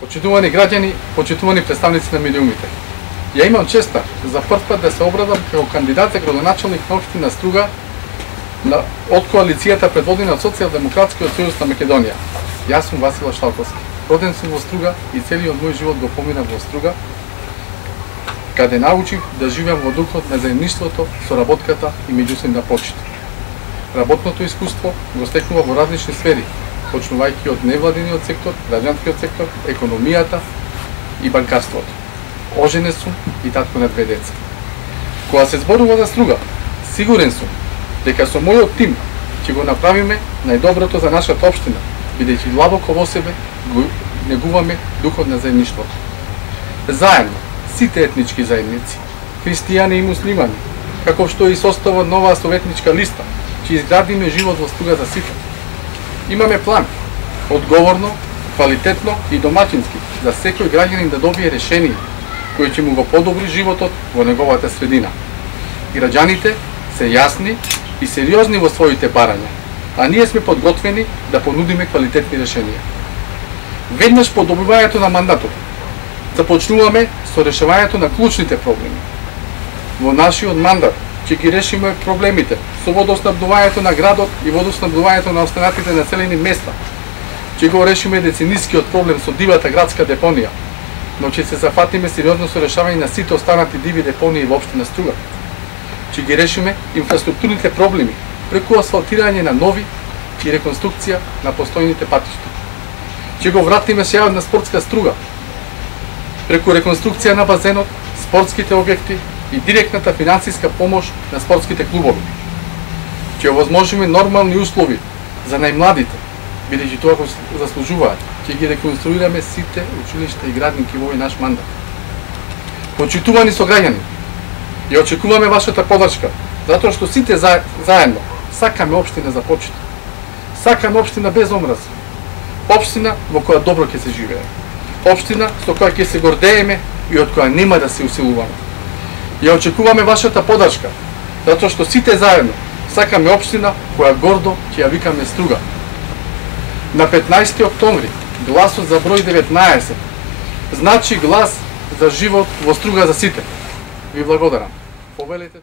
Почитувани граѓани, почитувани представници на медиумите. Ја имам честа за прв пат да се обрадам како кандидат за градоначалник на општина Струга од коалицијата предводена од Социјалдемократскиот сојуз на Македонија. Јас сум Васил Шталковски. Роден сум во Струга и целиот мој живот го поминав во Струга, каде научив да живеам во духот на заедништвото, соработката и меѓусебна почит. Работното искуство го стекнува во различни сфери, почнувајќи од невладиниот сектор, граѓанскиот сектор, економијата и банкарството. Оженет сум и татко на 2 деца. Кога се зборува за Струга, сигурен сум дека со мојот тим ќе го направиме најдоброто за нашата општина, бидејќи длабоко во себе го негуваме духот на заедништвото. Заедно, сите етнички заедници, христијани и муслимани, како што и составот нова советничка листа, ќе изградиме живот во Струга за сите. Имаме план, одговорно, квалитетно и домаќински, за секој граѓанин да добие решение кој ќе му го подобри животот во неговата средина. Граѓаните се јасни и сериозни во своите барања, а ние сме подготвени да понудиме квалитетни решенија. Веднаш по добивањето на мандатот, започнуваме со решавањето на клучните проблеми. Во нашиот мандат ќе ги решиме проблемите со водоснабдувањето на градот и водоснабдувањето на останатите населени места. Ќе го решиме деценискиот проблем со дивата градска депонија, но ќе се зафатиме сериозно со решавање на сите останати диви депонии во општина Струга. Ќе ги решиме инфраструктурните проблеми преку асфалтирање на нови и реконструкција на постојните патишта. Ќе го вратиме сејот на спортска Струга преку реконструкција на базенот, спортските објекти и директната финансиска помош на спортските клубови. Ќе овозможиме нормални услови за најмладите, бидејќи тоа го заслужуваат. Ќе ги реконструираме сите училишта и градинки во овој наш мандат. Почитувани сограѓани, ја очекуваме вашата подршка, затоа што сите заедно сакаме општина за почит. Сакаме општина без омраз. Општина во која добро ќе се живее. Општина со која ќе се гордееме и од која нема да се усилуваме. Ја очекуваме вашата подршка, затоа што сите заедно сакаме општина која гордо ќе ја викаме Струга. На 15 октомври гласот за број 19 значи глас за живот во Струга за сите. Ви благодарам. Повелете